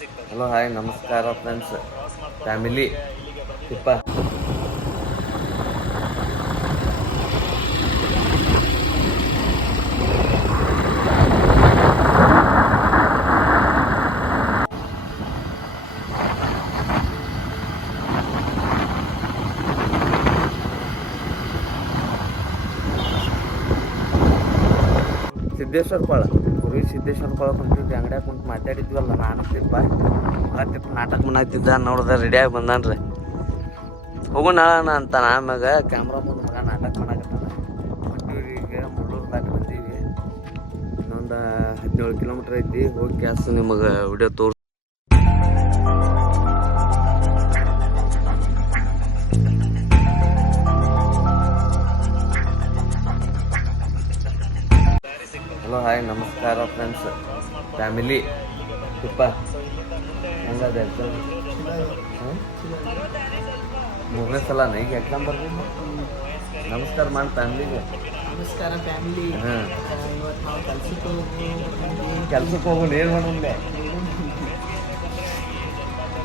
Hello hi ನಮಸ್ಕಾರ friends family Tippa Siddeshwara ಪಾಳ ಗುರು ಸಿದ್ದೇಶ್ವರ ಪಾಳ ಕುಂತಿದ್ವಿ ಅಂಗಡಿಯಾಗ ಕುಂತು ಮಾತಾಡಿದ್ವಲ್ಲ ನಾನು ತಿಪ್ಪ ನಾಟಕ ಮಾಡಾಕ್ತಿದ್ದ ನೋಡ್ದೆ ರೆಡಿಯಾಗಿ ಬಂದಾನ್ರಿ ಹೋಗೋಣ ಅಂತ ಆಮ್ಯಾಗ ಕ್ಯಾಮ್ರಾ ಮುಂದೆ ಮಗ ನಾಟಕ ಮಾಡಾಕತ್ತಾನ ಹೊಂಟಿವ್ರಿ ಈಗ ಮುಳ್ಳೂರು ದಾಟಿ ಬಂದೀವಿ ಇನ್ನೊಂದು 17 ಕಿಲೋಮೀಟ್ರ್ ಐತಿ ಹೋಗಿ ಕ್ಯಾಸ್ ನಿಮಗೆ ವಿಡಿಯೋ ತೋರಿಸ್ ಹಲೋ ಹಾಯ್ ನಮಸ್ಕಾರ ಫ್ರೆಂಡ್ಸ್ ಫ್ಯಾಮಿಲಿ ತಿಪ್ಪ ಹೆಂಗದ ಎಕ್ಸಾಮ್ ಮೂರನೇ ಸಲ ಈಗ ಎಕ್ಸಾಮ್ ಬರ್ಬೋದು ನಮಸ್ಕಾರ ಮಾಡಿ ಫ್ಯಾಮಿಲಿಗೆ ನಮಸ್ಕಾರ ಫ್ಯಾಮಿಲಿ. ಇವತ್ತು ನಾವು ಕೆಲ್ಸಕ್ಕೆ ಹೋಗೋಣ ಏನು ಮಾಡೋಣ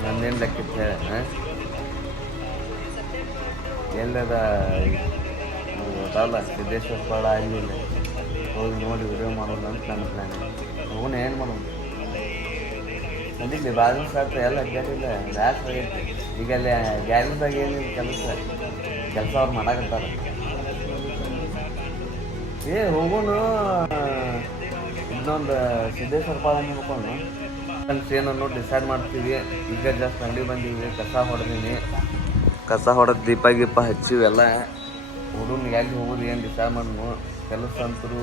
ನಂದೇನು ಲೆಕ್ಕಿತ್ತು ಹೇಳ ಎಲ್ಲದ ಅದಲ್ಲ ಸಿದ್ದೇಶ್ವರ ಪಾಳ ಆಗಿಲ್ಲ ಹೋಗಿ ನೋಡಿ ವಿಡಿಯೋ ಮಾಡೋದು ಅಂತ ನನ್ನ ಪ್ಲ್ಯಾನ್ ಹೋಗೋಣ ಏನು ಮಾಡೋದು ನಡೀಲಿ ಬಾಗಿಲು ಸಾಕು ಎಲ್ಲ ಅಡ್ಡಾಡಿಲ್ಲ ಬ್ಯಾಸ್ರ ಆಗೈತಿ ಈಗ ಅಲ್ಲಿ ಗ್ಯಾರೇಜ್ದಾಗ ಏನಿಲ್ಲ ಕೆಲಸ ಅವ್ರು ಮಾಡಾಕತ್ತಾರೆ ಹೋಗೋಣ ಇನ್ನೊಂದು ಸಿದ್ದೇಶ್ವರ ಪಾಳ ನೋಡ್ಕೊಂಡು ಫ್ರೆಂಡ್ಸ್ ಏನನ್ನು ಡಿಸೈಡ್ ಮಾಡ್ತೀವಿ ಈಗ ಜಸ್ಟ್ ಅಂಗಡಿ ಬಂದೀವಿ ಕಸ ಹೊಡೆದು ದೀಪ ಗೀಪ ಹಚ್ಚಿವಿ ಎಲ್ಲ ಹುಡುಗನಿಗೆ ಎಲ್ಲಿ ಹೋಗೋದು ಏನು ಡಿಸೈಡ್ ಮಾಡಿದ್ನು ಕೆಲಸ ಅಂತರೂ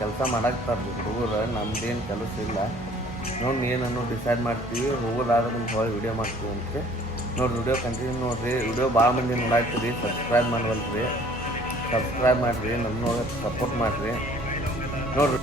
ಕೆಲಸ ಮಾಡಾಕ್ತಾರೆ ಹುಡುಗರು ನಮ್ದೇನು ಕೆಲಸ ಇಲ್ಲ ನೋಡಿ ಏನನ್ನು ಡಿಸೈಡ್ ಮಾಡ್ತೀವಿ ಹೋಗೋದಾದ್ರೆ ನಿಮ್ಗೆ ಹೊಳೆ ವಿಡಿಯೋ ಮಾಡ್ತೀವಿ ಅಂತ ನೋಡಿರಿ ವಿಡಿಯೋ ಕಂಟಿನ್ಯೂ ನೋಡಿರಿ ವಿಡಿಯೋ ಭಾಳ ಮಂದಿ ನೋಡಾಕ್ತೀರಿ ಸಬ್ಸ್ಕ್ರೈಬ್ ಮಾಡವಲ್ರಿ ಸಬ್ಸ್ಕ್ರೈಬ್ ಮಾಡಿರಿ ನಮ್ಮ ಸಪೋರ್ಟ್ ಮಾಡಿರಿ ನೋಡಿರಿ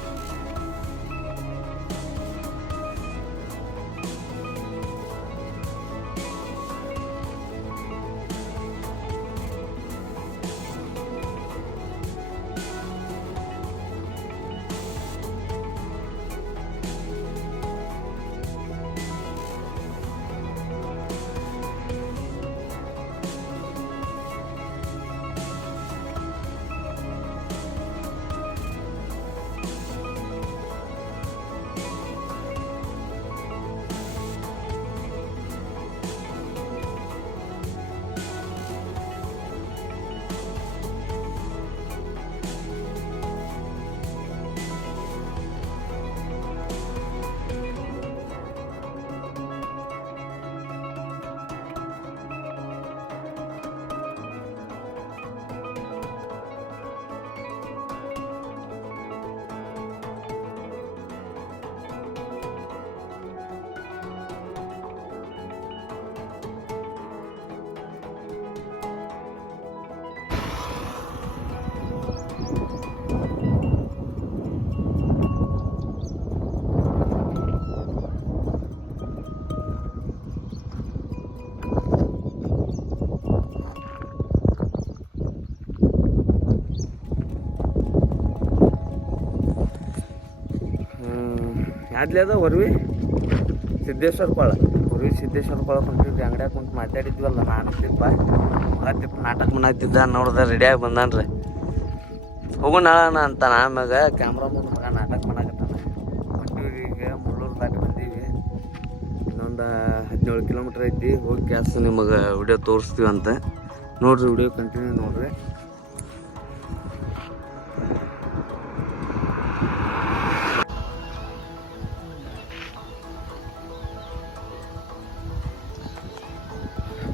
ಯಾದ್ಲಿ ಅದ ಹೊರವಿ ಸಿದ್ದೇಶ್ವರ ಪಾಳ ಕುಂತಿದ್ವಿ ಅಂಗಡಿಯಾಗ ಕುಂತು ಮಾತಾಡಿದ್ವಲ್ಲ ನಾನು ತಿಪ್ಪ ನಾಟಕ ಮಾಡಾಕ್ತಿದ್ದ ನೋಡ್ದೆ ರೆಡಿಯಾಗಿ ಬಂದಾನ್ರಿ ಹೋಗೋಣ ಅಂತ ಆಮ್ಯಾಗ ಕ್ಯಾಮ್ರಾ ಮುಂದೆ ಮಗ ನಾಟಕ ಮಾಡಾಕತ್ತಾನ ಹೊಂಟಿವ್ರಿ ಈಗ ಮುಳ್ಳೂರು ದಾಟಿ ಬಂದೀವಿ ಇನ್ನೊಂದು 17 ಕಿಲೋಮೀಟ್ರ್ ಐತಿ ಹೋಗಿ ಕ್ಯಾಸ್ ನಿಮಗೆ ವಿಡಿಯೋ ತೋರಿಸ್ತೀವಿ ಅಂತ ನೋಡಿರಿ ವಿಡಿಯೋ ಕಂಟಿನ್ಯೂ ನೋಡಿರಿ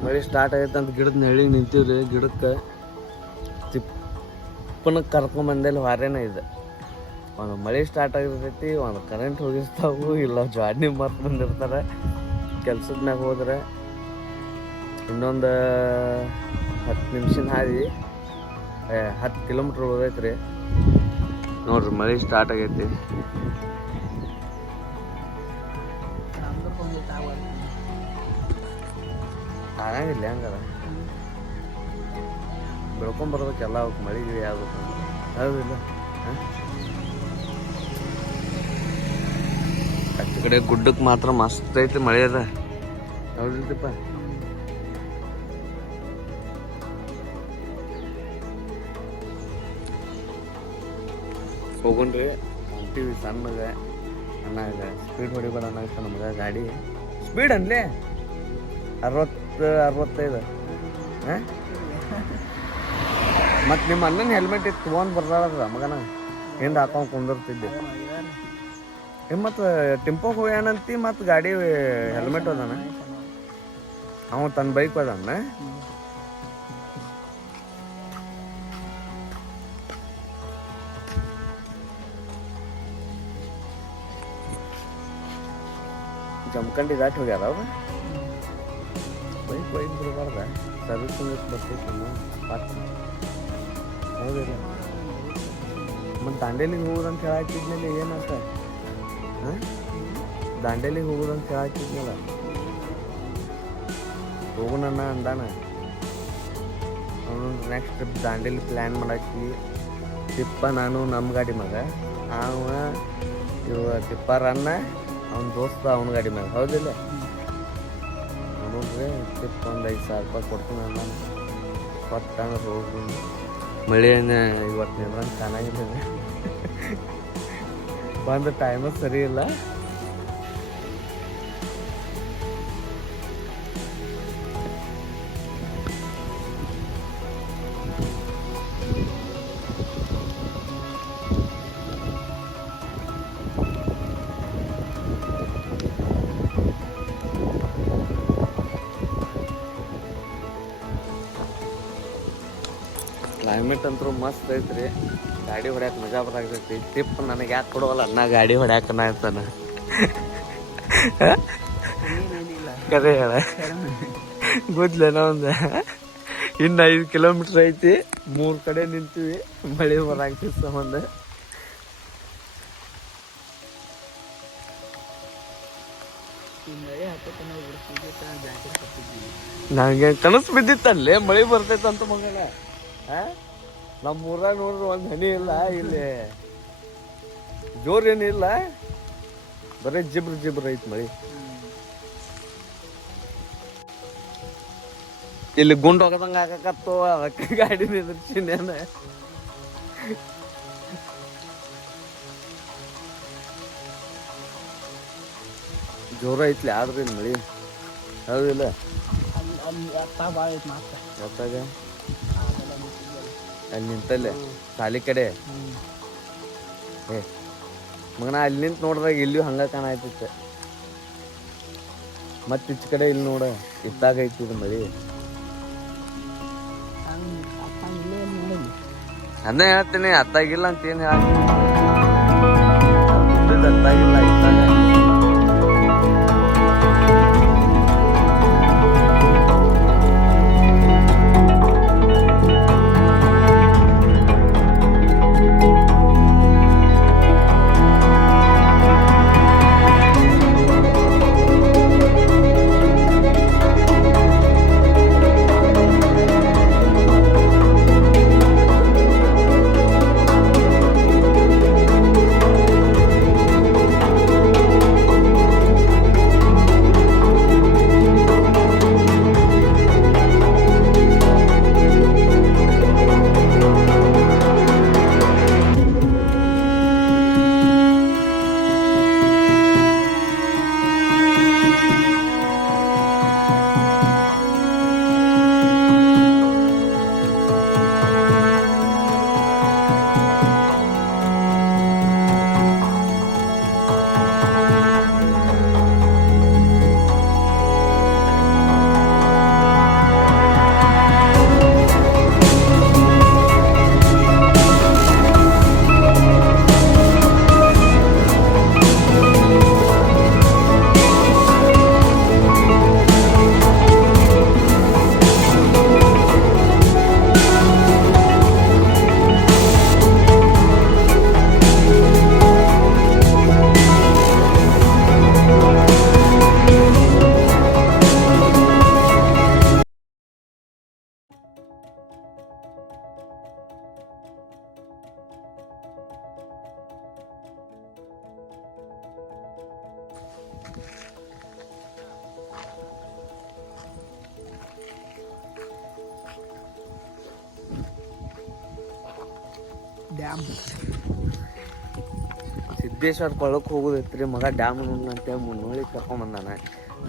ಮಳೆ ಸ್ಟಾರ್ಟ್ ಆಗೈತೆ ಅಂತ ಗಿಡದ ನೆಳ್ಳಿಗೆ ನಿಂತೀವ್ರಿ ಗಿಡಕ್ಕೆ ತಿಪ್ಪನ ಕರ್ಕೊಂಬಂದಲ್ಲಿ ವಾರೇನೇ ಇದೆ ಒಂದು ಮಳೆ ಸ್ಟಾರ್ಟ್ ಆಗಿರ್ತೈತಿ ಒಂದು ಕರೆಂಟ್ ಹೋಗಿರ್ತಾವು ಇಲ್ಲ ಜಾಡ್ನಿ ಮರ್ತು ಬಂದಿರ್ತಾರೆ ಕೆಲ್ಸದ ಮ್ಯಾಗ ಹೋದ್ರೆ ಇನ್ನೊಂದು 10 ನಿಮಿಷದ ಹಾದಿ 10 ಕಿಲೋಮೀಟ್ರ್ ಹೋಗೈತೆ ರೀ ನೋಡ್ರಿ ಮಳೆ ಸ್ಟಾರ್ಟ್ ಆಗೈತಿ ಆಗಂಗಿಲ್ಲ ಹಂಗದ ಬೆಳ್ಕೊಂಬರ್ಬೇಕೆಲ್ಲ ಅವಕ್ಕೆ ಮಳೆ ಗಿಳಿ ಆಗ್ಬೇಕು ಹೌದಿಲ್ಲ ಈ ಕಡೆ ಗುಡ್ಡಕ್ಕೆ ಮಾತ್ರ ಮಸ್ತ್ ಐತಿ ಮಳೆ ಅದ ಹೌದಿಲ್ಲಪ್ಪ. ಹೋಗೋಣ್ರಿ ಹೊಂಟೀವಿ ಸಣ್ಣಗ ಅನ್ನಾಗ ಸ್ಪೀಡ್ ಹೊಡಿಬೇಡ ಅನ್ನತ್ತ ನಮ್ಗೆ ಗಾಡಿ ಸ್ಪೀಡ್ ಅನ್ಲೇ 60-65 ಹಾಂ. ಮತ್ತು ನಿಮ್ಮ ಅಣ್ಣನ ಹೆಲ್ಮೆಟ್ ಇತ್ತು ತೊಗೊಂಡು ಬರ್ದಾಳದ ಮಗನ ಹಿಂದೆ ಹಾಕೊಂಡು ಕುಂದಿರ್ತಿದ್ದೆ. ಮತ್ತು ಟಿಂಪೋಗೆ ಹೋಗ್ಯಾನಂತಿ ಮತ್ತು ಗಾಡಿ ಹೆಲ್ಮೆಟ್ ಅದಾನ ಅವ ತನ್ನ ಬೈಕ್ ಅದಾನ. ಜಮ್ಕಂಡಿ ದಾಟಿ ಹೋಗ್ಯಾರ ಅವ್ರು. ಬೈಕ್ ಬಿಡಬಾರ್ದ ಸರ್ವಿಸ್ ಬರ್ತೈತಿ ಪಾರ್ಕ್ ಹೌದಿಲ್ಲ. ಮತ್ತು ದಾಂಡೇಲಿಗೆ ಹೋಗೋದಂತ ಹೇಳಾಕಿದ್ಮೇಲೆ ಏನಂತ ಹಾಂ ದಾಂಡೇಲಿಗೆ ಹೋಗೋದಂತ ಹೇಳಾಕಿದ್ನಲ್ಲ ಹೋಗೋಣ ಅಂದಾನ. ಅವನು next trip Dandeli plan ಮಾಡಾಕಿ Tippa ನಾನು ನಮ್ಮ ಗಾಡಿ ಮ್ಯಾಗ ಇವ ತಿಪ್ಪಾರನ್ನ ಅವ್ನ ದೋಸ್ತ ಅವನ ಗಾಡಿ ಮ್ಯಾಗ ಹೌದಿಲ್ಲ. ನೋಡ್ರಿ ತಿಪ್ಪ ಒಂದು 5,000 ರೂಪಾಯಿ ಕೊಡ್ತೀನಿ ನಾನು ಕೊಟ್ಟಂದ್ರೆ ಹೋಗಿ ಮಳೆ ಇವತ್ತು ನಿಂದ್ರಂಗೆ ಚೆನ್ನಾಗಿಲ್ಲ ಬಂದು ಟೈಮ ಸರಿ ಇಲ್ಲ. ಕ್ಲೈಮೇಟ್ ಅಂತೂ ಮಸ್ತ್ ಐತ್ರಿ. ಗಾಡಿ ಹೊಡ್ಯಾಕ ಮಜಾ ಬರಾಕತೈತಿ. ಟಿಪ್ ನನಗೆ ಯಾಕೆ ಕೊಡವಲ್ಲ ಅನ್ನ ಗಾಡಿ ಹೊಡ್ಯಾಕ ಅಂತಾನ ಕರೆ ಹೇಳ ಗೊತ್ತಲೇನೋ ಒಂದು ಇನ್ನು 5 ಕಿಲೋಮೀಟ್ರ್ ಐತಿ. 3 ಕಡೆ ನಿಂತೀವಿ ಮಳೆ ಬರಾಕತಿ ಸಂಬಂಧ. ನನಗೆ ಕನಸು ಬಿದ್ದಿತ್ತಲ್ಲೇ ಮಳೆ ಬರ್ತೈತಂತ ಮಗನ. ನಮ್ಮ ಊರಾಗ ನೋಡ್ರಿ ಒಂದು ಹನಿ ಇಲ್ಲ, ಇಲ್ಲಿ ಜೋರೇನಿಲ್ಲ, ಬರೀ ಜಿಬ್ರ ಐತಿ ಮಳಿ. ಇಲ್ಲಿ ಗುಂಡು ಹೋಗದಂಗ ಹಾಕಕತ್ತು ಅದಕ್ಕೆ ಗಾಡಿ ನಿಂದ್ರಿಸಿನೇನ. ಜೋರ ಐತ್ಲಿ ಆದ್ರಿ ಮಳಿ ಹೌದಿಲ್ಲ. ಗೊತ್ತಾಗ ಅಲ್ಲಿ ನಿಂತಲ್ಲೇ ಸಾಲಿ ಕಡೆ ಮಗನ ಅಲ್ಲಿ ನಿಂತು ನೋಡ್ದಾಗ ಇಲ್ಲಿಯೂ ಹಂಗ ಕಾಣಾಯ್ತಿತ್ತು. ಮತ್ತೆ ಈಚ ಕಡೆ ಇಲ್ಲಿ ನೋಡ ಇತ್ತಾಗ ಐತಿದ್ ಮಳಿ. ಅದನ್ನ ಹೇಳ್ತೀನಿ ಅತ್ತಾಗಿಲ್ಲ ಅಂತ ಏನು ಹೇಳ್ತೀನಿ. ಅತ್ತಾಗಿಲ್ಲ ಇತ್ತಾಗ ಡ್ಯಾಮ್ ಸಿದ್ದೇಶ್ವರ ಕೊಳ್ಳಕ್ಕೆ ಹೋಗೋದೈತ್ರಿ ಮಗ ಡ್ಯಾಮ್ ನೋಡಂತೇಳಿ ಮುನ್ನೋಳಿ ಕರ್ಕೊಂಬಂದಾನ.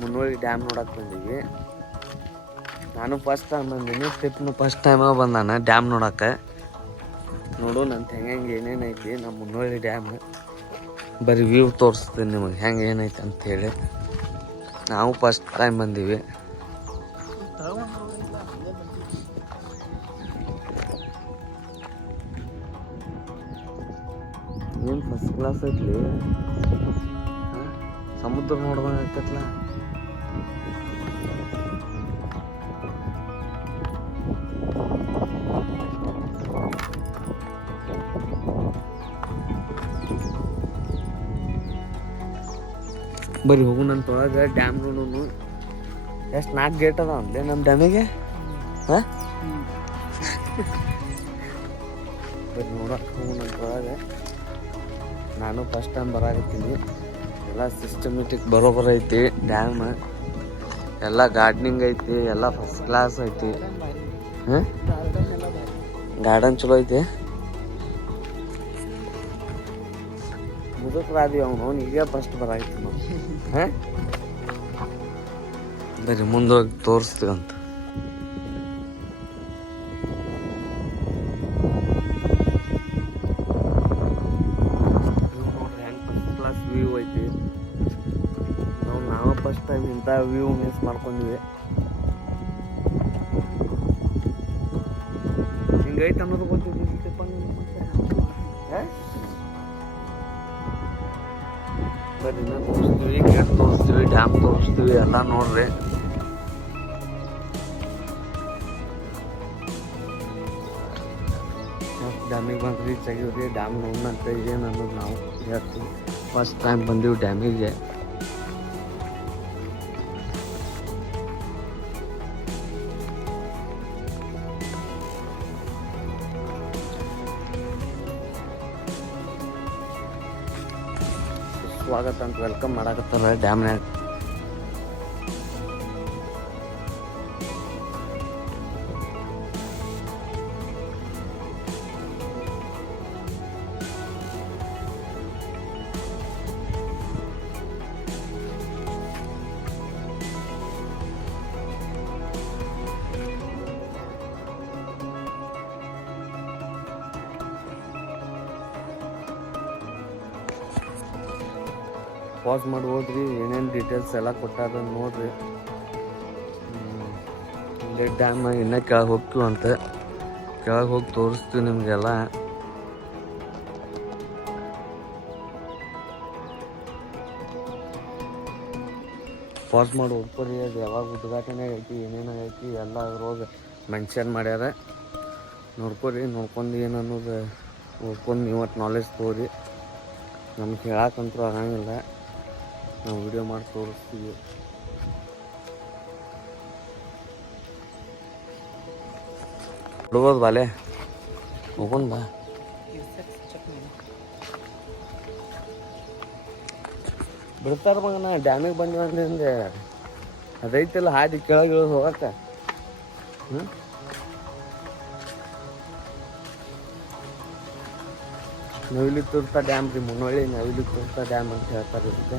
ಮುನ್ನೋಳಿ ಡ್ಯಾಮ್ ನೋಡಕ್ಕೆ ಬಂದೀವಿ. ನಾನು ಫಸ್ಟ್ ಟೈಮ್ ಬಂದೀನಿ, ಟ್ರಿಪ್ನು ಫಸ್ಟ್ ಟೈಮ ಬಂದಾನ ಡ್ಯಾಮ್ ನೋಡಕ್ಕೆ. ನೋಡೋಣ ಅಂತ ಹೆಂಗೆ ಏನೇನೈತಿ ನಮ್ಮ ಮುನ್ನೋಳಿ ಡ್ಯಾಮ್. ಬರೀ ವ್ಯೂ ತೋರಿಸ್ತೀನಿ ನಿಮಗೆ ಹೆಂಗೆ ಏನೈತೆ ಅಂಥೇಳಿ. ನಾವು ಫಸ್ಟ್ ಟೈಮ್ ಬಂದೀವಿ. ಏನು ಫಸ್ಟ್ ಕ್ಲಾಸ್ ಐತ್ಲಿ. ಸಮುದ್ರ ನೋಡ್ದಂಗೆ ಆಗ್ತೈತ್ಲ. ಬರೀ ಹೋಗು ನನ್ನ ತೊಳಗೆ ಡ್ಯಾಮ್ ನೋಡೋನು. ಎಷ್ಟು 4 ಗೇಟ್ ಅದ ಅಂದೆ ನಮ್ಮ ಡ್ಯಾಮಿಗೆ. ಹಾಂ ಬರೀ ನೋಡಕ್ಕೆ ಹೋಗು ನನ್ನ ತೊಳಗೆ. ನಾನು ಫಸ್ಟ್ ಟೈಮ್ ಬರಾಕತ್ತೀನಿ. ಎಲ್ಲ ಸಿಸ್ಟಮೆಟಿಕ್ ಬರೋಬ್ಬರ ಐತಿ ಡ್ಯಾಮ್. ಎಲ್ಲ ಗಾರ್ಡ್ನಿಂಗ್ ಐತಿ, ಎಲ್ಲ ಫಸ್ಟ್ ಕ್ಲಾಸ್ ಐತಿ. ಹಾಂ ಗಾರ್ಡನ್ ಚಲೋ ಐತಿ. ಮುದುಕರಾದೀವಿ ಅವನು ಈಗ ಫಸ್ಟ್ ಬರಾಕತ್ತಿ ನಾವು. ಹಾಂ ಬರೀ ಮುಂದೋಗಿ ತೋರಿಸ್ತೀವಂತ. ವ್ಯೂ ಐತಿ. ನಾವು ಫಸ್ಟ್ ಟೈಮ್ ಇಂಥ ವ್ಯೂ ಮಿಸ್ ಮಾಡ್ಕೊಂಡಿವಿ. ಹಿಂಗೈತೆ ಅನ್ನೋದು ಗೊತ್ತಿದ್ದಿಲ್ಪ. ಬರೀ ತೋರಿಸ್ತೀವಿ, ಗೇಟ್ ತೋರಿಸ್ತೀವಿ, ಡ್ಯಾಮ್ ತೋರಿಸ್ತೀವಿ, ಎಲ್ಲ ನೋಡ್ರಿ. ಡ್ಯಾಮಿಗೆ ಬಂದು ರೀಚ್ ಆಗಿವ್ರಿ. ಡ್ಯಾಮ್ ನೋಡಂತ ಏನು ಅನ್ನೋದು ನಾವು ಹೇಳ್ತೀವಿ. ಫಸ್ಟ್ ಟೈಮ್ ಬಂದೀವಿ ಡ್ಯಾಮಿಗೆ. ಸ್ವಾಗತ ಅಂತ ವೆಲ್ಕಮ್ ಮಾಡಕತ್ತಾರ ಡ್ಯಾಮ್ನ್ಯಾಗ. ಪಾಸ್ ಮಾಡಿ ಹೋದ್ರಿ, ಏನೇನು ಡೀಟೇಲ್ಸ್ ಎಲ್ಲ ಕೊಟ್ಟಾರ ನೋಡ್ರಿ. ಡ್ಯಾಮ್ ಇನ್ನೂ ಕೆಳಗೆ ಹೋಗ್ತೀವಿ ಅಂತ. ಕೆಳಗೆ ಹೋಗಿ ತೋರಿಸ್ತೀವಿ ನಿಮಗೆಲ್ಲ. ಪಾಸ್ ಮಾಡಿ ಹೋಗ್ಕೊರಿ. ಅದು ಯಾವಾಗ ಉದ್ಘಾಟನೆ ಐತಿ, ಏನೇನು ಐತಿ ಎಲ್ಲ ಅದ್ರೊಳಗೆ ಮೆನ್ಷನ್ ಮಾಡ್ಯಾರ. ನೋಡ್ಕೊರಿ, ನೋಡ್ಕೊಂಡು ಏನು ಅನ್ನೋದು ಹೋಗ್ಕೊಂಡು ನೀವು ಒಟ್ಟು ನಾಲೆಜ್ ತೊಗೊರಿ. ನಮ್ಗೆ ಹೇಳಕ್ಕಂತೂ ಆಗಂಗಿಲ್ಲ, ನಾವು ವಿಡಿಯೋ ಮಾಡಿ ತೋರಿಸ್ತೀವಿ. ಬಿಡ್ಬೋದು ಬಾಲೆ, ಹೋಗೋಣ ಬಾ. ಬಿಡ್ತಾರ ಮಗನ. ಡ್ಯಾಮಿಗೆ ಬಂದಿವಂದ್ರೆ ಅದೈತಿಲ್ಲ ಹಾದಿ ಕೆಳಗೆ ಇಳಿದು ಹೋಗಕ್ಕೆ. ನವಿಲಿ ತುರ್ತ ಡ್ಯಾಮ್ ರೀ, ಮುನ್ನೋಳಿ ನವಿಲಿ ತುರ್ತ ಡ್ಯಾಮ್ ಅಂತ ಹೇಳ್ತಾರೆ ಇದಕ್ಕೆ.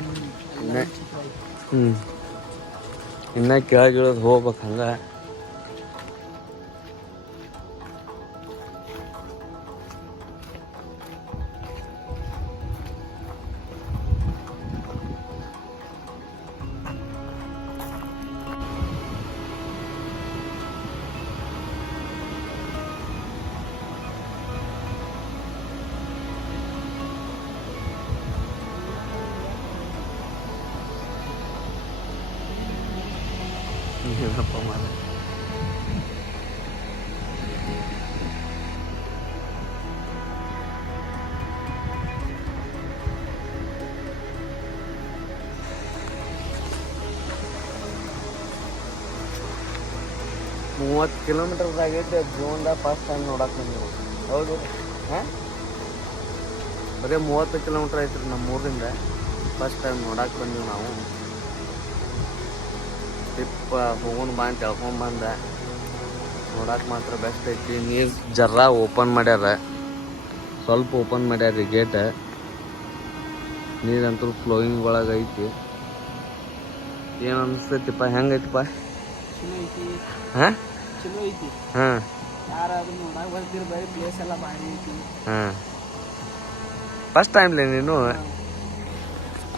ಇನ್ನ ಕೆಳಗೆ ಇಳಿದು ಹೋಗ್ಬೇಕು ಹಂಗ. ಏನಪ್ಪ ಮಾಡ. ಮೂವತ್ತು ಕಿಲೋಮೀಟರ್ದಾಗೈತೆ. ಜೀವನದಾಗ ಫಸ್ಟ್ ಟೈಮ್ ನೋಡಕ್ಕೆ ಬಂದೀವಿ. ಹೌದು. ಹಾಂ ಬರೀ 30 ಕಿಲೋಮೀಟ್ರ್ ಐತ್ರಿ ನಮ್ಮ ಊರಿಂದ. ಫಸ್ಟ್ ಟೈಮ್ ನೋಡಕ್ಕೆ ಬಂದೀವಿ ನಾವು. ಟ್ರಿಪ್ ಹೋಗೋಣ ಬಾ ಅಂತ ಹೇಳ್ಕೊಂಬಂದ. ನೋಡಕ್ಕೆ ಮಾತ್ರ ಬೆಸ್ಟ್ ಐತಿ. ನೀರು ಜರ ಓಪನ್ ಮಾಡ್ಯಾರ. ಸ್ವಲ್ಪ ಓಪನ್ ಮಾಡ್ಯಾರ ಗೇಟ್. ನೀರಂತೂ ಫ್ಲೋಯಿಂಗ್ ಒಳಗೆ ಐತಿ. ಏನು ಅನಿಸ್ತೈತಿಪ್ಪ, ಹೆಂಗೈತಿಪ್ಪ? ಚಲೋ ಐತಿ, ಹಾಂ ಚಲೋ ಐತಿ. ಹಾಂ ಯಾರಾದ್ರೂ ನೋಡಕ್ಕೆ ಬರ್ತೀರಿ, ಬರೀ ಪ್ಲೇಸ್ ಎಲ್ಲ ಭಾರಿ ಐತಿ. ಹಾಂ ಫಸ್ಟ್ ಟೈಮ್ಲೇ ನೀನು?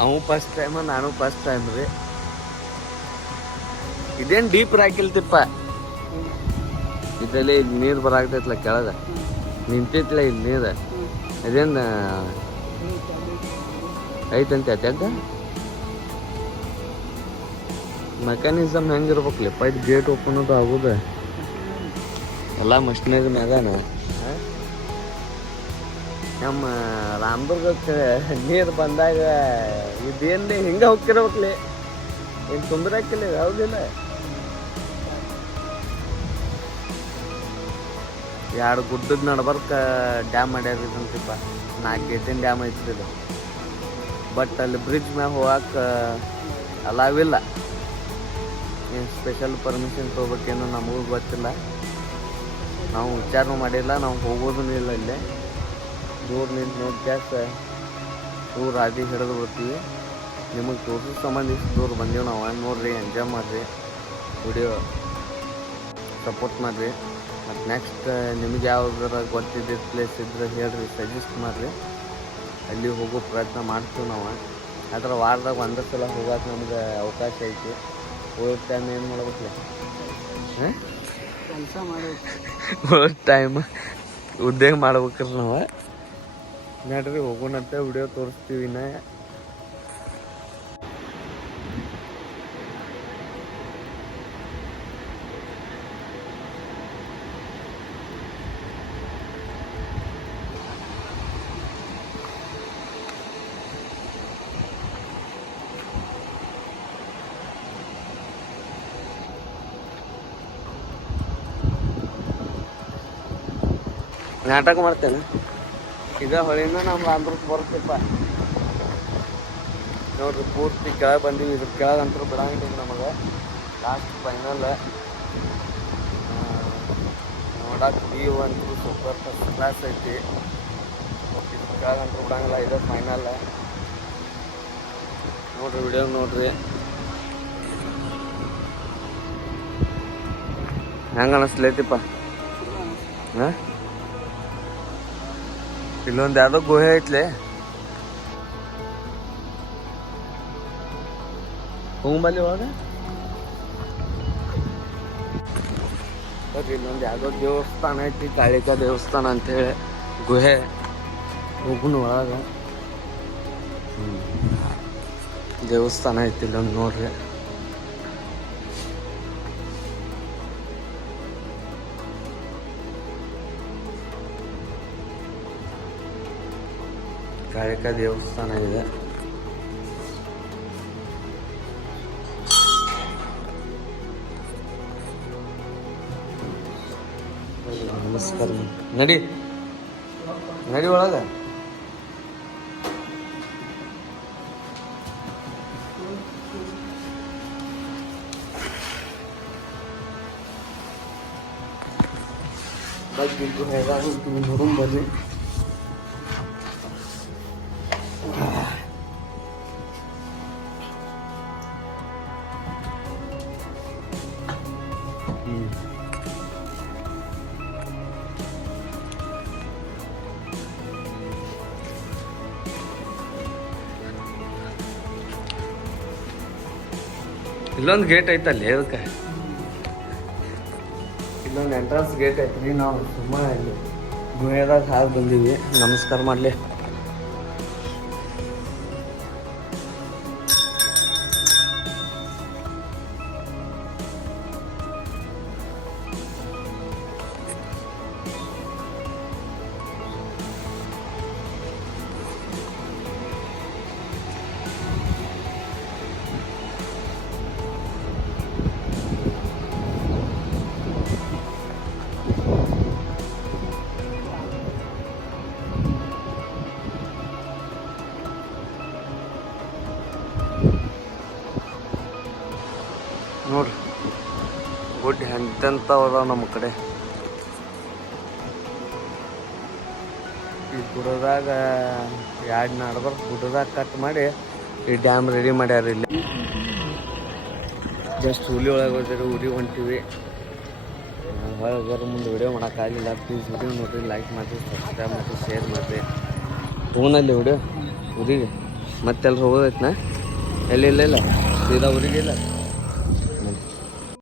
ಅವು ಫಸ್ಟ್ ಟೈಮ್, ನಾನು ಫಸ್ಟ್ ಟೈಮ್ ರೀ. ಇದೇನು ಡೀಪ್ ರಾಕಿಲ್ತಿಪ್ಪ, ಇದರಲ್ಲಿ ಈಗ ನೀರು ಬರಾಕ್ತೈತ್ಲ ಕೆಳಗೆ, ನಿಂತೈತ್ಲ ಇಲ್ಲಿ ನೀರು. ಇದೇನು ಐತಂತೆ ಅತ್ಯಾಗ ಮೆಕ್ಯಾನಿಸಮ್ ಹೆಂಗಿರ್ಬೇಕಲ್ಲಪ್ಪ? ಇದು ಗೇಟ್ ಓಪನ್ ಅದು ಆಗೋದು ಎಲ್ಲ ಮಷಿನರಿ ಮ್ಯಾಗಾನ. ನಮ್ಮ ರಾಮದುರ್ಗಕ್ಕೆ ನೀರು ಬಂದಾಗ ಇದೇನು ಹಿಂಗೆ ಹೋಗ್ತಿರ್ಬೇಕಲ್ಲಿ, ಏನು ತುಂಬಿರಾಕಿಲ್ಲ, ಯಾವುದಿಲ್ಲ. 2 ಗುಡ್ಡದ ನಡ್ಬರ್ಕ ಡ್ಯಾಮ್ ಮಾಡ್ಯಾರ ಇದಂತಿಪ್ಪ. 4 ಗೇಟಿನ ಡ್ಯಾಮ್ ಐತ್ರಿ ಇದು. ಬಟ್ ಅಲ್ಲಿ ಬ್ರಿಡ್ಜ್ ಮ್ಯಾಗ ಹೋಗಕ್ಕೆ ಅಲಾವಿಲ್ಲ. ಏನು ಸ್ಪೆಷಲ್ ಪರ್ಮಿಷನ್ ತೊಗೋಬೇಕೇನೋ ನಮಗೂ ಗೊತ್ತಿಲ್ಲ, ನಾವು ವಿಚಾರ ಮಾಡಿಲ್ಲ. ನಾವು ಹೋಗೋದೂ ಇಲ್ಲ. ಇಲ್ಲೇ ದೂರ ನಿಂತು ನೋಡಿ ಕ್ಯಾಸ ದೂರ ರಾಜಿ ಹಿಡಿದು ಬರ್ತೀವಿ. ನಿಮಗೆ ತೋರಿಸೋ ಸಂಬಂಧ ಇಷ್ಟು ದೂರ ಬಂದೀವಿ ನಾವು. ನೋಡಿರಿ, ಎಂಜಾಯ್ ಮಾಡಿರಿ, ವಿಡಿಯೋ ಸಪೋರ್ಟ್ ಮಾಡಿರಿ. ಮತ್ತು ನೆಕ್ಸ್ಟ್ ನಿಮ್ಗೆ ಯಾವ್ದಾರ ಗೊತ್ತಿದ್ದ ಪ್ಲೇಸ್ ಇದ್ರೆ ಹೇಳ್ರಿ, ಸಜೆಸ್ಟ್ ಮಾಡಿರಿ. ಅಲ್ಲಿ ಹೋಗೋ ಪ್ರಯತ್ನ ಮಾಡ್ತೀವಿ ನಾವು. ಆದ್ರೆ ವಾರದಾಗ ಒಂದೇ ಸಲ ಹೋಗೋಕೆ ನಮ್ಗೆ ಅವಕಾಶ ಐತಿ. ಹೋಗೋ ಟೈಮ್ ಏನು ಮಾಡ್ಬೇಕಲ್ಲ, ಹಾಂ ಕೆಲಸ ಮಾಡಬೇಕು. ಹೋಗೋ ಟೈಮ್ ಉದ್ಯೋಗ ಮಾಡ್ಬೇಕ್ರಿ ನಾವು. ನೋಡ್ರಿ, ಹೋಗೋಣಂತೆ, ವಿಡಿಯೋ ತೋರಿಸ್ತೀವಿ. ನಾಟಕ ಮಾಡ್ತೇನೆ ಈಗ ಹೊಳಿನ ನಮ್ಮ ರಾಮದುರ್ಗಕ್ಕೆ ಬರುತ್ತಪ್ಪ. ನೋಡ್ರಿ, ಪೂರ್ತಿ ಕೆಳಗೆ ಬಂದೀವಿ. ಇದ್ರ ಕೆಳಗಂತೂ ಬಿಡಂಗಿಲ್ಲ ನಮಗೆ. ಲಾಸ್ಟ್ ಫೈನಲ್ ನೋಡಕ್ಕೆ ವ್ಯೂ ಅಂತೂ ಸೂಪರ್ ಫಸ್ಟ್ ಕ್ಲಾಸ್ ಐತಿ. ಇದ್ರ ಕೆಳಗಂತೂ ಬಿಡಂಗಿಲ್ಲ. ಇದು ಫೈನಲ್. ನೋಡ್ರಿ, ವಿಡಿಯೋ ನೋಡ್ರಿ ಹೆಂಗೆ ಅನ್ನಿಸ್ಲೈತಿಪ್ಪ. ಹಾಂ, ಇಲ್ಲೊಂದು ಯಾವುದೋ ಗುಹೆ ಐತ್ಲೆ, ಹೋಗಂಬಲ್ಲಿ ಒಳಗೆ. ಇಲ್ಲೊಂದು ಯಾವುದೋ ದೇವಸ್ಥಾನ ಐತಿ, ಕಾಳಿಕಾ ದೇವಸ್ಥಾನ ಅಂತೇಳಿ ಗುಹೆ. ಹೋಗುನು ಒಳಗೆ ದೇವಸ್ಥಾನ ಐತಿ ಇಲ್ಲೊಂದು, ನೋಡ್ರಿ. ಕಾಳಿಕಾ ದೇವಸ್ಥಾನ ಇದೆ. ನಮಸ್ಕಾರ. ನಡಿ ನಡಿ ಒಳಗೆ. ಬಗ್ಗೆ ನೋಡೋಣ ಬರ್ರಿ. ಇಲ್ಲೊಂದು ಗೇಟ್ ಐತಲ್ಲಿ, ಅದಕ್ಕೆ ಇಲ್ಲೊಂದು ಎಂಟ್ರೆನ್ಸ್ ಗೇಟ್ ಐತ್ರಿ. ನಾವು ಸುಮ್ಮನೆ ಇಲ್ಲಿ ಗುಹೆದಾಗ ಹಾಕಿ ಬಂದೀವಿ. ನಮಸ್ಕಾರ ಮಾಡಲಿ. ನೋಡ್ರಿ, ಗುಡ್ ಎಂತೆಂಥವ್ರ ನಮ್ಮ ಕಡೆ. ಈ ಗುಡದಾಗ ಎರಡು ನಡ್ಬರ್ಕ್ ಗುಡದಾಗ ಕಟ್ ಮಾಡಿ ಈ ಡ್ಯಾಮ್ ರೆಡಿ ಮಾಡ್ಯಾರ ಇಲ್ಲಿ. ಜಸ್ಟ್ ಹುಲಿ ಒಳಗೆ ಹೋದ್ರೆ ಉರಿ ಹೊಂಟಿವಿ. ಹೊರಗೆ ಮುಂದೆ ವಿಡಿಯೋ ಮಾಡೋಕ್ಕಾಗಲಿಲ್ಲ. ಪ್ಲೀಸ್ ವಿಡಿಯೋ ನೋಡಿರಿ, ಲೈಕ್ ಮಾಡಿರಿ, ಸಬ್ಸ್ಕ್ರೈಬ್ ಮಾಡಿರಿ, ಶೇರ್ ಮಾಡಿರಿ. ಫೋನಲ್ಲಿ ವಿಡಿಯೋ ಊರಿಗೆ ಮತ್ತೆಲ್ಲರೂ ಹೋಗೋದೈತನ? ಎಲ್ಲಿ ಇಲ್ಲ ಸೀದಾ ಊರಿಗೆ ಇಲ್ಲ.